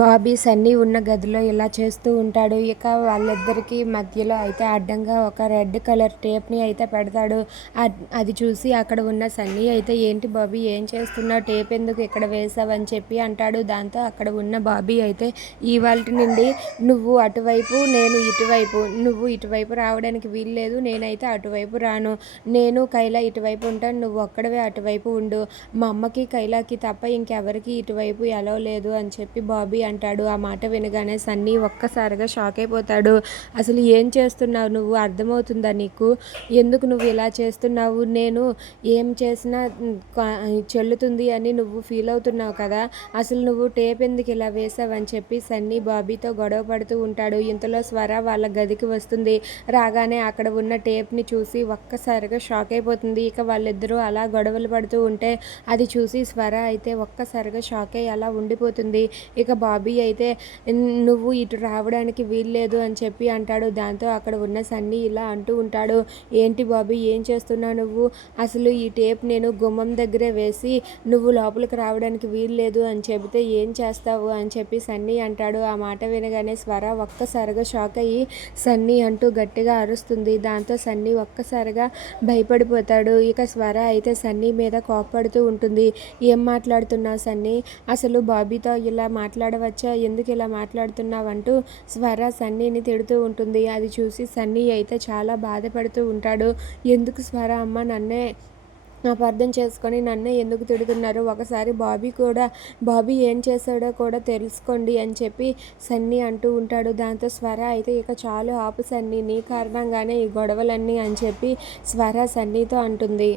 బాబీ సన్నీ ఉన్న గదిలో ఇలా చేస్తూ ఉంటాడు. ఇక వాళ్ళిద్దరికి మధ్యలో అయితే అడ్డంగా ఒక రెడ్ కలర్ టేప్ని అయితే పెడతాడు. అది చూసి అక్కడ ఉన్న సన్నీ అయితే ఏంటి బాబీ ఏం చేస్తున్నావు? టేప్ ఎందుకు ఇక్కడ వేసావని చెప్పి అంటాడు. దాంతో అక్కడ ఉన్న బాబీ అయితే ఇవాళ నుండి నువ్వు అటువైపు నేను ఇటువైపు నువ్వు ఇటువైపు రావడానికి వీల్లేదు. నేనైతే అటువైపు రాను. నేను కైలా ఇటువైపు ఉంటాను. నువ్వు ఒక్కడవే అటువైపు ఉండు. మా అమ్మకి కైలాకి తప్ప ఇంకెవరికి ఇటువైపు ఎలా లేదు అని చెప్పి బాబీ అంటాడు. ఆ మాట వినగానే సన్నీ ఒక్కసారిగా షాక్ అయిపోతాడు. అసలు ఏం చేస్తున్నావు నువ్వు? అర్థమవుతుందా నీకు? ఎందుకు నువ్వు ఇలా చేస్తున్నావు? నేను ఏం చేసినా కా- చెల్లుతుంది అని నువ్వు ఫీల్ అవుతున్నావు కదా? అసలు నువ్వు టేప్ ఎందుకు ఇలా వేసావని చెప్పి సన్నీ బాబీతో గొడవ పడుతూ ఉంటాడు. ఇంతలో స్వర వాళ్ళ గదికి వస్తుంది. రాగానే అక్కడ ఉన్న టేప్ని చూసి ఒక్కసారిగా షాక్ అయిపోతుంది. ఇక వాళ్ళిద్దరూ అలా గొడవలు పడుతూ ఉంటే అది చూసి స్వర అయితే ఒక్కసారిగా షాక్ అయ్యి అలా ఉండిపోతుంది. ఇక బాబీ అయితే నువ్వు ఇటు రావడానికి వీల్లేదు అని చెప్పి అంటాడు. దాంతో అక్కడ ఉన్న సన్నీ ఇలా అంటూ ఉంటాడు. ఏంటి బాబీ ఏం చేస్తున్నావు నువ్వు? అసలు ఈ టేప్ నేను గుమ్మం దగ్గరే వేసి నువ్వు లోపలికి రావడానికి వీల్లేదు అని చెబితే ఏం చేస్తావు? అని చెప్పి సన్నీ అంటాడు. ఆ మాట వినగానే స్వర ఒక్కసారిగా షాక్ అయ్యి సన్నీ అంటూ గట్టిగా అరుస్తుంది. దాంతో సన్నీ ఒక్కసారిగా భయపడిపోతాడు. ఇక స్వర అయితే సన్నీ మీద కోప్పడుతూ ఉంటుంది. ఏం మాట్లాడుతున్నావు సన్నీ? అసలు బాబీతో ఇలా మాట్లాడవచ్చా ఎందుకు ఇలా మాట్లాడుతున్నావు? అంటూ స్వర సన్నీని తిడుతూ ఉంటుంది. అది చూసి సన్నీ అయితే చాలా బాధపడుతూ ఉంటాడు. ఎందుకు స్వర? అమ్మ నన్నే అపార్థం చేసుకొని నన్నే ఎందుకు తిడుతున్నారు? ఒకసారి బాబీ కూడా బాబీ ఏం చేశాడో కూడా తెలుసుకోండి అని చెప్పి సన్నీ అంటూ ఉంటాడు. దాంతో స్వర అయితే ఇక చాలు ఆపు సన్నీ నీ కారణంగానే ఈ గొడవలన్నీ అని చెప్పి స్వర సన్నీతో అంటుంది.